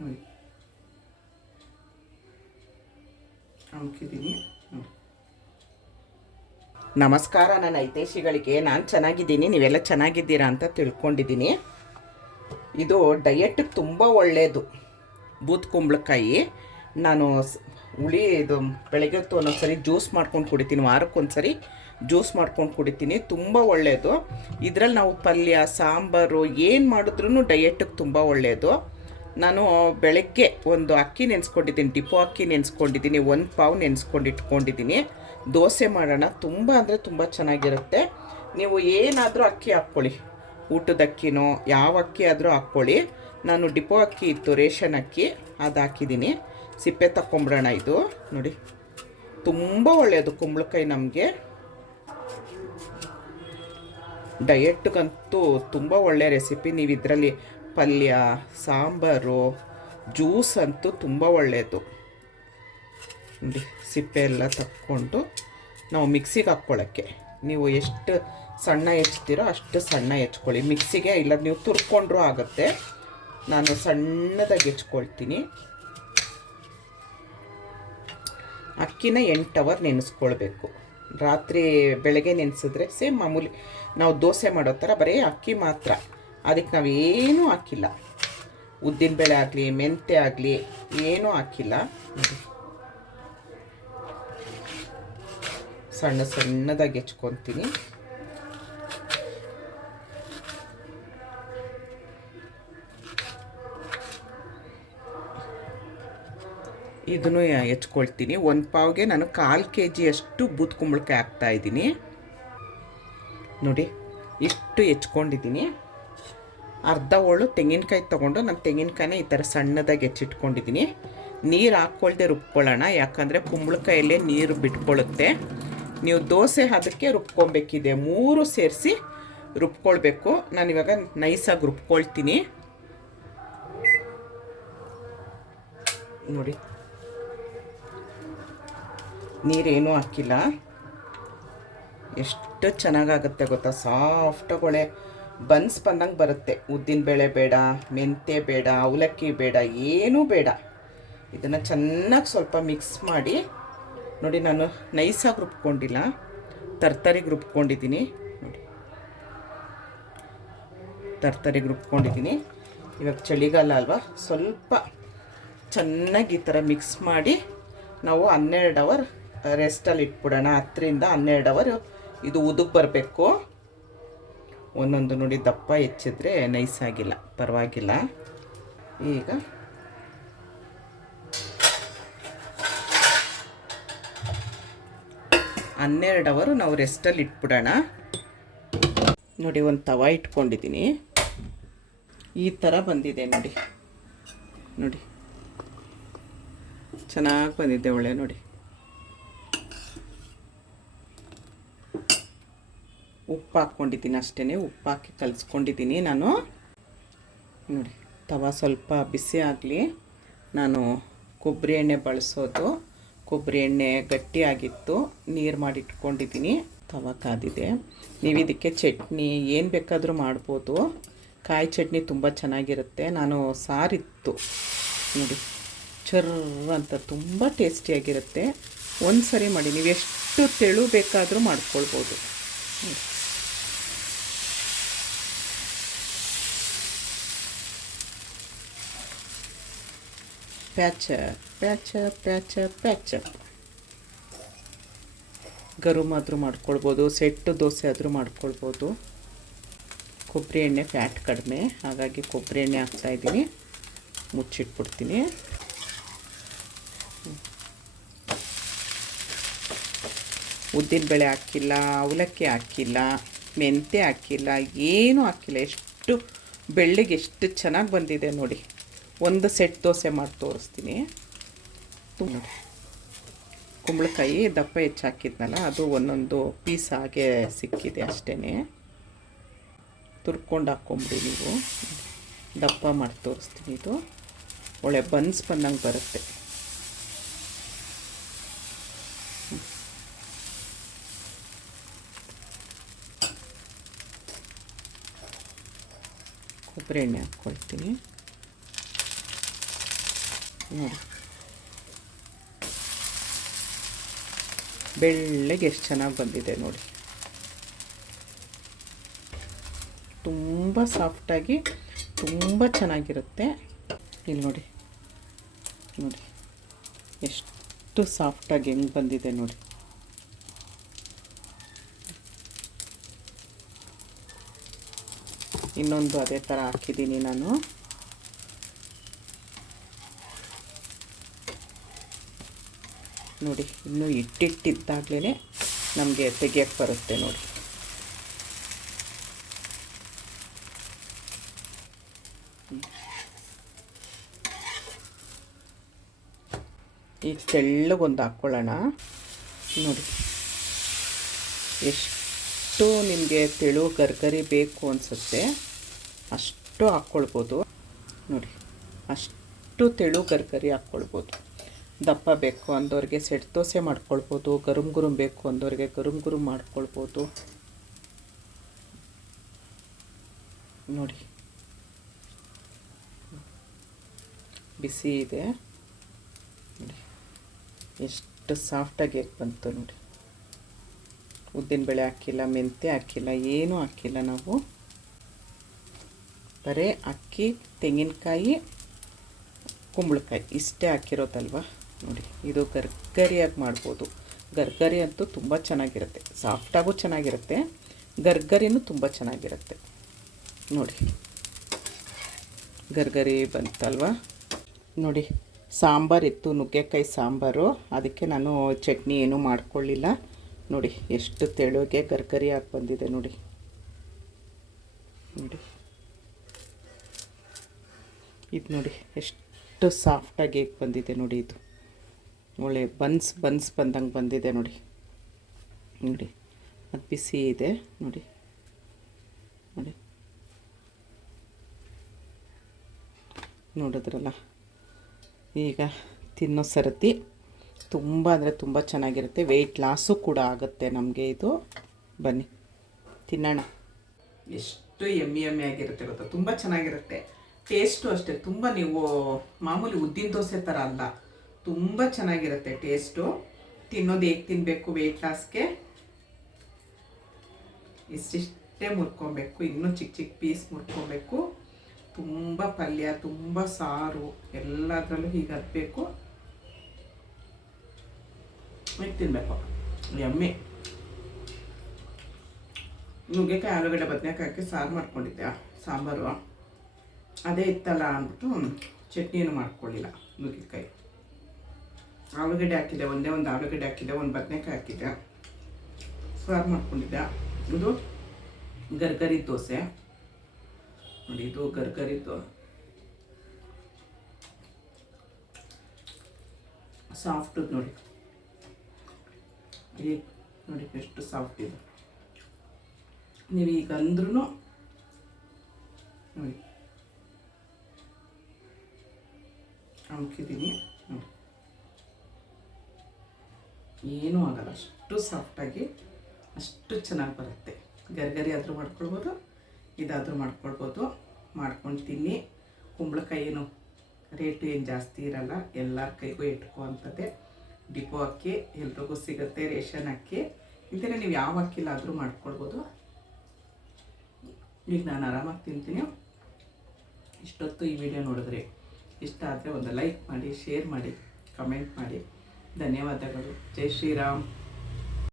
ನೋಡಿ. ನಮಸ್ಕಾರ ನನ್ನ ಐತೇಶಿಗಳಿಗೆ ನಾನು ಚೆನ್ನಾಗಿದ್ದೀನಿ. ನೀವೆಲ್ಲ ಚೆನ್ನಾಗಿದ್ದೀರಾ ಅಂತ ತಿಳ್ಕೊಂಡಿದ್ದೀನಿ. ಇದು ಡಯೆಟ್ಗೆ ತುಂಬ ಒಳ್ಳೆಯದು ಬೂತ್ ಕುಂಬಳಕಾಯಿ. ನಾನು ಹುಳಿ ಇದು ಬೆಳಗ್ಗೆ ಹೊತ್ತು ಒಂದೊಂದು ಜ್ಯೂಸ್ ಮಾಡ್ಕೊಂಡು ಕುಡಿತೀನಿ ವಾರಕ್ಕೊಂದ್ಸರಿ. ಜ್ಯೂಸ್ ಮಾಡ್ಕೊಂಡು ಕುಡಿತೀನಿ, ತುಂಬ ಒಳ್ಳೆಯದು ಇದರಲ್ಲಿ ನಾವು ಪಲ್ಯ, ಸಾಂಬಾರು ಏನು ಮಾಡಿದ್ರೂ ಡಯೆಟ್ಗೆ ತುಂಬ ಒಳ್ಳೆಯದು ನಾನು ಬೆಳಗ್ಗೆ ಒಂದು ಅಕ್ಕಿ ನೆನೆಸ್ಕೊಂಡಿದ್ದೀನಿ, ಡಿಪೋ ಅಕ್ಕಿ ನೆನೆಸ್ಕೊಂಡಿದ್ದೀನಿ, ಒಂದು ಪಾವ್ ನೆನೆಸ್ಕೊಂಡು ಇಟ್ಕೊಂಡಿದ್ದೀನಿ. ದೋಸೆ ಮಾಡೋಣ, ತುಂಬ ಅಂದರೆ ತುಂಬ ಚೆನ್ನಾಗಿರುತ್ತೆ. ನೀವು ಏನಾದರೂ ಅಕ್ಕಿ ಹಾಕ್ಕೊಳ್ಳಿ. ಊಟದ ಅಕ್ಕಿನೋ, ಯಾವ ಅಕ್ಕಿ ಆದರೂ ಹಾಕ್ಕೊಳ್ಳಿ. ನಾನು ಡಿಪೋ ಅಕ್ಕಿ ಇತ್ತು, ರೇಷನ್ ಅಕ್ಕಿ, ಅದು ಹಾಕಿದ್ದೀನಿ. ಸಿಪ್ಪೆ ತಕ್ಕೊಂಬಿಡೋಣ ಇದು, ನೋಡಿ. ತುಂಬ ಒಳ್ಳೆಯದು ಕುಂಬಳಕಾಯಿ ನಮಗೆ. ಡಯೆಟ್ಗಂತೂ ತುಂಬ ಒಳ್ಳೆಯ ರೆಸಿಪಿ ನೀವು ಇದರಲ್ಲಿ. ಪಲ್ಯ, ಸಾಂಬಾರು ಜ್ಯೂಸ್ ಅಂತೂ ತುಂಬ ಒಳ್ಳೆಯದು ಸಿಪ್ಪೆ ಎಲ್ಲ ತಕ್ಕೊಂಡು ನಾವು ಮಿಕ್ಸಿಗೆ ಹಾಕ್ಕೊಳ್ಳೋಕ್ಕೆ ನೀವು ಎಷ್ಟು ಸಣ್ಣ ಹೆಚ್ತೀರೋ ಅಷ್ಟು ಸಣ್ಣ ಹೆಚ್ಕೊಳ್ಳಿ ಮಿಕ್ಸಿಗೆ ಇಲ್ಲ, ನೀವು ತುರ್ಕೊಂಡ್ರೂ ಆಗುತ್ತೆ. ನಾನು ಸಣ್ಣದಾಗಿ ಹೆಚ್ಕೊಳ್ತೀನಿ ಅಕ್ಕಿನ ಎಂಟು ಅವರ್ ನೆನೆಸ್ಕೊಳ್ಬೇಕು. ರಾತ್ರಿ ಬೆಳಗ್ಗೆ ನೆನೆಸಿದ್ರೆ ಸೇಮ್ ಮಾಮೂಲಿ ನಾವು ದೋಸೆ ಮಾಡೋ ಥರ ಬರೀ ಅಕ್ಕಿ ಮಾತ್ರ. ಅದಕ್ಕೆ ನಾವೇನೂ ಹಾಕಿಲ್ಲ. ಉದ್ದಿನಬೇಳೆ ಆಗಲಿ ಮೆಂತೆ ಆಗಲಿ, ಏನೂ ಹಾಕಿಲ್ಲ. ಸಣ್ಣ ಸಣ್ಣದಾಗಿ ಹೆಚ್ಕೊತೀನಿ. ಇದನ್ನು ಹೆಚ್ಕೊಳ್ತೀನಿ ಒಂದು ಪಾವ್ಗೆ ನಾನು ಕಾಲು ಕೆ ಜಿಯಷ್ಟು ಬೂತ್ ಕುಂಬಳಕಾಯಿ ಹಾಕ್ತಾ ಇದ್ದೀನಿ. ನೋಡಿ, ಇಷ್ಟು ಹೆಚ್ಕೊಂಡಿದ್ದೀನಿ ಅರ್ಧ ಹೋಳು ತೆಂಗಿನಕಾಯಿ ತೊಗೊಂಡು ನಾನು ತೆಂಗಿನಕಾಯಿನ ಈ ಥರ ಸಣ್ಣದಾಗಿ ಹೆಚ್ಚಿಟ್ಕೊಂಡಿದ್ದೀನಿ. ನೀರು ಹಾಕ್ಕೊಳ್ದೆ ರುಬ್ಕೊಳ್ಳೋಣ, ಯಾಕಂದರೆ ಕುಂಬಳಕಾಯಲ್ಲೇ ನೀರು ಬಿಟ್ಕೊಳ್ಳುತ್ತೆ. ನೀವು ದೋಸೆ ಅದಕ್ಕೆ ರುಬ್ಕೊಬೇಕಿದೆ. ಮೂರು ಸೇರಿಸಿ ರುಬ್ಕೊಳ್ಬೇಕು. ನಾನಿವಾಗ ನೈಸಾಗಿ ರುಬ್ಕೊಳ್ತೀನಿ. ನೋಡಿ ನೀರೇನೂ ಹಾಕಿಲ್ಲ. ಎಷ್ಟು ಚೆನ್ನಾಗಾಗುತ್ತೆ ಗೊತ್ತಾ? ಸಾಫ್ಟಗೊಳೆ ಬನ್ಸ್ ಬಂದಂಗೆ ಬರುತ್ತೆ. ಉದ್ದಿನ ಬೇಳೆ ಬೇಡ ಮೆಂತೆ ಬೇಡ, ಅವಲಕ್ಕಿ ಬೇಡ, ಏನೂ ಬೇಡ. ಇದನ್ನು ಚೆನ್ನಾಗಿ ಸ್ವಲ್ಪ ಮಿಕ್ಸ್ ಮಾಡಿ, ನೋಡಿ ನಾನು ನೈಸಾಗಿ ರುಬ್ಕೊಂಡಿಲ್ಲ. ತರ್ತರಿಗೆ ರುಬ್ಕೊಂಡಿದ್ದೀನಿ. ನೋಡಿ. ತರ್ತರಿಗೆ ರುಬ್ಕೊಂಡಿದ್ದೀನಿ. ಇವಾಗ ಚಳಿಗಾಲ ಅಲ್ವಾ? ಸ್ವಲ್ಪ ಚೆನ್ನಾಗಿ ಈ ಥರ ಮಿಕ್ಸ್ ಮಾಡಿ, ನಾವು ಹನ್ನೆರಡು ಅವರ್ ರೆಸ್ಟಲ್ಲಿ ಇಟ್ಬಿಡೋಣ. ಹತ್ತರಿಂದ ಹನ್ನೆರಡು ಅವರು ಇದು ಉದುಕ್ ಬರಬೇಕು. ಒಂದೊಂದು ನೋಡಿ ದಪ್ಪ ಹೆಚ್ಚಿದ್ರೆ ನೈಸ್ ಆಗಿಲ್ಲ, ಪರವಾಗಿಲ್ಲ. ಈಗ ಹನ್ನೆರಡು ಅವರು ನಾವು ರೆಸ್ಟಲ್ಲಿ ಇಟ್ಬಿಡೋಣ. ನೋಡಿ ಒಂದು ತವ ಇಟ್ಕೊಂಡಿದ್ದೀನಿ. ಈ ಥರ ಬಂದಿದೆ ನೋಡಿ. ನೋಡಿ. ಚೆನ್ನಾಗಿ ಬಂದಿದೆ ಒಳ್ಳೆ ನೋಡಿ. ಉಪ್ಪು ಹಾಕ್ಕೊಂಡಿದ್ದೀನಿ ಅಷ್ಟೇ ಉಪ್ಪು ಹಾಕಿ ಕಲಿಸ್ಕೊಂಡಿದ್ದೀನಿ ನಾನು. ನೋಡಿ, ತವ ಸ್ವಲ್ಪ ಬಿಸಿ ಆಗಲಿ, ನಾನು ಕೊಬ್ಬರಿ ಎಣ್ಣೆ ಬಳಸೋದು. ಕೊಬ್ಬರಿ ಎಣ್ಣೆ ಗಟ್ಟಿಯಾಗಿತ್ತು ನೀರು ಮಾಡಿಟ್ಕೊಂಡಿದ್ದೀನಿ. ತವ ಕಾದಿದೆ. ನೀವು ಇದಕ್ಕೆ ಚಟ್ನಿ ಏನು ಬೇಕಾದರೂ ಮಾಡ್ಬೋದು. ಕಾಯಿ ಚಟ್ನಿ ತುಂಬ ಚೆನ್ನಾಗಿರುತ್ತೆ. ನಾನು ಸಾರಿತ್ತು. ನೋಡಿ ಚರ್ರ ಅಂತ ತುಂಬ ಟೇಸ್ಟಿಯಾಗಿರುತ್ತೆ. ಒಂದು ಸರಿ ಮಾಡಿ, ನೀವು ಎಷ್ಟು ತೆಳು ಬೇಕಾದರೂ ಮಾಡ್ಕೊಳ್ಬೋದು. ಪ್ಯಾಚ ಪ್ಯಾಚ ಪ್ಯಾಚ ಪ್ಯಾಚ ಗರುಮ್ ಆದರೂ ಮಾಡ್ಕೊಳ್ಬೋದು, ಸೆಟ್ಟು ದೋಸೆ ಆದರೂ ಮಾಡ್ಕೊಳ್ಬೋದು. ಕೊಬ್ಬರಿ ಎಣ್ಣೆ ಫ್ಯಾಟ್ ಕಡಿಮೆ. ಹಾಗಾಗಿ ಕೊಬ್ಬರಿ ಎಣ್ಣೆ ಹಾಕ್ತಾಯಿದ್ದೀನಿ ಮುಚ್ಚಿಟ್ಬಿಡ್ತೀನಿ. ಉದ್ದಿನಬೇಳೆ ಹಾಕಿಲ್ಲ, ಅವಲಕ್ಕಿ ಹಾಕಿಲ್ಲ ಮೆಂತೆ ಹಾಕಿಲ್ಲ, ಏನೂ ಹಾಕಿಲ್ಲ. ಎಷ್ಟು ಬೆಳ್ಳಿಗೆ ಎಷ್ಟು ಚೆನ್ನಾಗಿ ಬಂದಿದೆ ನೋಡಿ. ಒಂದು ಸೆಟ್ ದೋಸೆ ಮಾಡಿ ತೋರಿಸ್ತೀನಿ. ಕುಂಬಳಕಾಯಿ ದಪ್ಪ ಹೆಚ್ಚಾಕಿದ್ನಲ್ಲ, ಅದು ಒಂದೊಂದು ಪೀಸ್ ಹಾಗೆ ಸಿಕ್ಕಿದೆ ಅಷ್ಟೇ ತುರ್ಕೊಂಡು ಹಾಕ್ಕೊಂಬಿಡಿ ನೀವು. ದಪ್ಪ ಮಾಡಿ ತೋರಿಸ್ತೀನಿ ಇದು. ಒಳ್ಳೆ ಬನ್ಸ್ ಬಂದಂಗೆ ಬರುತ್ತೆ. ಕೊಬ್ಬರಿ ಎಣ್ಣೆ ಹಾಕ್ಕೊಳ್ತೀನಿ. ನೋಡಿ ಬೆಳ್ಳಗೆ ಎಷ್ಟು ಚೆನ್ನಾಗಿ ಬಂದಿದೆ ನೋಡಿ. ತುಂಬ ಸಾಫ್ಟಾಗಿ ತುಂಬ ಚೆನ್ನಾಗಿರುತ್ತೆ. ಇಲ್ಲಿ ನೋಡಿ. ನೋಡಿ. ಎಷ್ಟು ಸಾಫ್ಟಾಗಿ ಹೆಂಗೆ ಬಂದಿದೆ ನೋಡಿ. ಇನ್ನೊಂದು ಅದೇ ಥರ ಹಾಕಿದ್ದೀನಿ ನಾನು. ನೋಡಿ, ಇನ್ನೂ ಇಟ್ಟಿಟ್ಟಿದ್ದಾಗಲೇ ನಮಗೆ ತೆಗಿಯೋಕ್ಕೆ ಬರುತ್ತೆ ನೋಡಿ. ಈಗ ತೆಳ್ಳಗೊಂದು ಹಾಕ್ಕೊಳ್ಳೋಣ. ನೋಡಿ, ಎಷ್ಟು ನಿಮಗೆ ತೆಳು ಗರ್ಗರಿ ಬೇಕು ಅನಿಸುತ್ತೆ ಅಷ್ಟು ಹಾಕ್ಕೊಳ್ಬೋದು. ನೋಡಿ, ಅಷ್ಟು ತೆಳು ಗರ್ಗರಿ ಹಾಕ್ಕೊಳ್ಬೋದು. ದಪ್ಪ ಬೇಕು ಅಂದವ್ರಿಗೆ ಸೆಟ್ ದೋಸೆ ಮಾಡ್ಕೊಳ್ಬೋದು ಗರುಮ್ ಗುರುಮ್ ಬೇಕು ಅಂದವ್ರಿಗೆ ಗರುಮ್ ಗುರುಮ್ ಮಾಡ್ಕೊಳ್ಬೋದು. ನೋಡಿ. ಬಿಸಿ ಇದೆ. ಎಷ್ಟು ಸಾಫ್ಟಾಗಿ ಹೇಗೆ ಬಂತು ನೋಡಿ. ಉದ್ದಿನಬೇಳೆ ಹಾಕಿಲ್ಲ, ಮೆಂತ್ಯ ಹಾಕಿಲ್ಲ, ಏನೂ ಹಾಕಿಲ್ಲ ನಾವು. ಬರೀ ಅಕ್ಕಿ, ತೆಂಗಿನಕಾಯಿ, ಕುಂಬಳಕಾಯಿ, ಇಷ್ಟೇ ಹಾಕಿರೋದಲ್ವ? ನೋಡಿ, ಇದು ಗರ್ಗರಿಯಾಗಿ ಮಾಡ್ಬೋದು. ಗರ್ಗರಿ ಅಂತೂ ತುಂಬ ಚೆನ್ನಾಗಿರುತ್ತೆ. ಸಾಫ್ಟಾಗೂ ಚೆನ್ನಾಗಿರುತ್ತೆ. ಗರ್ಗರಿನೂ ತುಂಬ ಚೆನ್ನಾಗಿರುತ್ತೆ. ನೋಡಿ. ಗರ್ಗರಿ ಬಂತಲ್ವ? ನೋಡಿ ಸಾಂಬಾರಿತ್ತು ನುಗ್ಗೆಕಾಯಿ ಸಾಂಬಾರು. ಅದಕ್ಕೆ ನಾನು ಚಟ್ನಿ ಏನೂ ಮಾಡ್ಕೊಳ್ಳಿಲ್ಲ. ನೋಡಿ, ಎಷ್ಟು ತೆಳುಗೆ ಗರ್ಗರಿ ಆಗಿ ಬಂದಿದೆ ನೋಡಿ. ನೋಡಿ. ಇದು ನೋಡಿ, ಎಷ್ಟು ಸಾಫ್ಟಾಗಿ ಹೇಗೆ ಬಂದಿದೆ ನೋಡಿ ಇದು. ಒಳ್ಳೆ ಬನ್ಸ್ ಬನ್ಸ್ ಬಂದಂಗೆ ಬಂದಿದೆ ನೋಡಿ. ನೋಡಿ, ಅದು ಬಿಸಿ ಇದೆ, ನೋಡಿ. ನೋಡಿ. ನೋಡಿದ್ರಲ್ಲ? ಈಗ ತಿನ್ನೋ ಸರತಿ ತುಂಬ ಅಂದರೆ ತುಂಬ ಚೆನ್ನಾಗಿರುತ್ತೆ. ವೆಯ್ಟ್ ಲಾಸು ಕೂಡ ಆಗುತ್ತೆ ನಮಗೆ ಇದು. ಬನ್ನಿ, ತಿನ್ನೋಣ. ಎಷ್ಟು ಎಮ್ಮಿ ಎಮ್ಮಿ ಆಗಿರುತ್ತೆ ಗೊತ್ತಾ? ತುಂಬ ಚೆನ್ನಾಗಿರುತ್ತೆ. ಟೇಸ್ಟು ಅಷ್ಟೇ. ತುಂಬ ನೀವು ಮಾಮೂಲಿ ಉದ್ದಿನ ದೋಸೆ ಥರ ಅಲ್ಲ. ತುಂಬ ಚೆನ್ನಾಗಿರುತ್ತೆ ಟೇಸ್ಟು. ತಿನ್ನೋದು ಹೇಗೆ ತಿನ್ನಬೇಕು ವೆಯ್ಟ್ ಲಾಸ್ಗೆ ಇಷ್ಟಿಷ್ಟೇ ಮುರ್ಕೊಬೇಕು, ಇನ್ನೂ ಚಿಕ್ಕ ಚಿಕ್ಕ ಪೀಸ್ ಮುರ್ಕೊಬೇಕು. ತುಂಬ ಪಲ್ಯ, ತುಂಬ ಸಾರು, ಎಲ್ಲದರಲ್ಲೂ ಹೀಗೆ ಹತ್ಬೇಕು ಹೀಗೆ ತಿನ್ನಬೇಕು ಎಮ್ಮೆ. ನುಗ್ಗೆಕಾಯಿ, ಆಲೂಗಡ್ಡೆ ಬದನೆಕಾಯಿ ಹಾಕಿ ಸಾರು ಮಾಡ್ಕೊಂಡಿದ್ದೆ, ಸಾಂಬಾರು. ಅದೇ ಇತ್ತಲ್ಲ ಅಂದ್ಬಿಟ್ಟು ಚಟ್ನಿಯನ್ನು ಮಾಡ್ಕೊಳ್ಳಿಲ್ಲ ನುಗ್ಗೆಕಾಯಿ. ಆಲೂಗಡ್ಡೆ ಹಾಕಿದ್ದೆ ಒಂದೇ ಒಂದು ಆಲೂಗಡ್ಡೆ ಹಾಕಿದ್ದೆ ಒಂದು ಬದನೆಕಾಯಿ ಹಾಕಿದ್ದೆ ಸಾರು ಮಾಡ್ಕೊಂಡಿದ್ದೆ. ಇದು ಗರ್ಗರಿ ದೋಸೆ. ನೋಡಿ, ಇದು ಗರ್ಗರಿದ್ದು ಸಾಫ್ಟ್ ನೋಡಿ. ಈಗ ನೋಡಿ ಎಷ್ಟು ಸಾಫ್ಟ್ ಇದೆ. ನೀವು ಈಗ ಅಂದ್ರೂ ನೋಡಿ. ಅಮ್ಕಿದ್ದೀನಿ ನೋಡಿ. ಏನೂ ಆಗಲ್ಲ. ಅಷ್ಟು ಸಾಫ್ಟಾಗಿ ಅಷ್ಟು ಚೆನ್ನಾಗಿ ಬರುತ್ತೆ. ಗರ್ಗರಿ ಆದರೂ ಮಾಡ್ಕೊಳ್ಬೋದು, ಇದಾದರೂ ಮಾಡ್ಕೊಳ್ಬೋದು. ಮಾಡ್ಕೊಂಡು ತಿನ್ನಿ ಕುಂಬಳಕಾಯಿ ಏನು ರೇಟು ಏನು ಜಾಸ್ತಿ ಇರಲ್ಲ. ಎಲ್ಲರ ಕೈಗೂ ಇಟ್ಕೋ ಡಿಪೋ ಅಕ್ಕಿ ಎಲ್ರಿಗೂ ಸಿಗುತ್ತೆ ರೇಷನ್ ಅಕ್ಕಿ ಇದನ್ನು ನೀವು ಯಾವ ಅಕ್ಕಿಲಾದರೂ ಮಾಡ್ಕೊಳ್ಬೋದು. ಈಗ ನಾನು ಆರಾಮಾಗಿ ತಿಂತೀನಿ. ಇಷ್ಟೊತ್ತು ಈ ವಿಡಿಯೋ ನೋಡಿದ್ರೆ ಇಷ್ಟ ಆದರೆ ಒಂದು ಲೈಕ್ ಮಾಡಿ, ಶೇರ್ ಮಾಡಿ, ಕಮೆಂಟ್ ಮಾಡಿ. ధన్యవాదాలు జై శ్రీరామ్.